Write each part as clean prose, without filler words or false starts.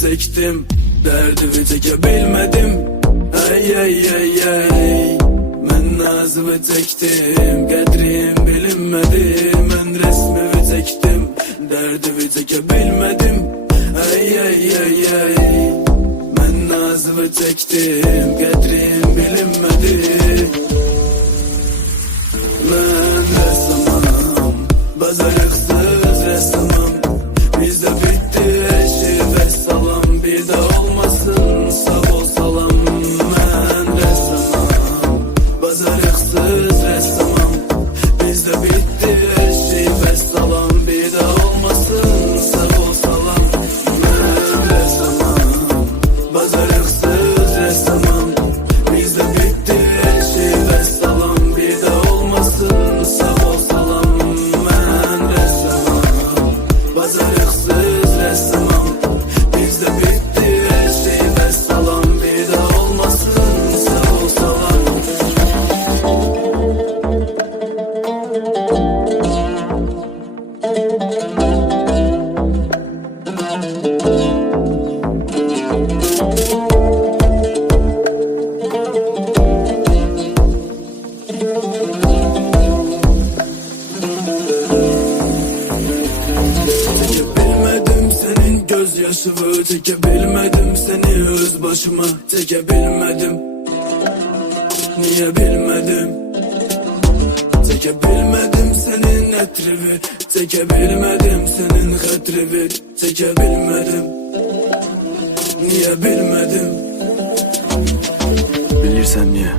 çektim, derdimi çekebilmedim. Ey ey ey ey, ben nazımı çektim, kadrim bilinmedi. Ben resmimi çektim, derdimi çekebilmedim. Ey ey ey ey, ben nazımı çektim, kadrim bilinmedi. Ben ressamam, bazayıksız ressamam. Bizde bitti eşi ve salam, bir de olmasın sağ ol salam. Ben ressamam, bazayıksız ressamam. Bizde bitti eşi ve salam, bir de olmasın sağ ol salam. Ben ressamam, bazayıksız ressamam. Bizde bitti eşi ve salam, bir de olmasın sağ ol salam. Ben ressamam, bazayıksız ressamam. Bizde bitti eşi ve salam, bir de olmasın sağ ol salam. Çekebilmedim senin gözyaşımı, çekebilmedim seni öz başıma, çekebilmedim. Niye bilmedim? Çekebilmedim senin etrivi, çekebilmedim senin hatrivi, çekebilmedim. Niye bilmedim? Bilirsen niye?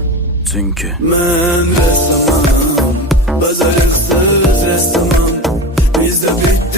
Çünkü ben ressamam, bazayıksız ressamam. Bizde bitti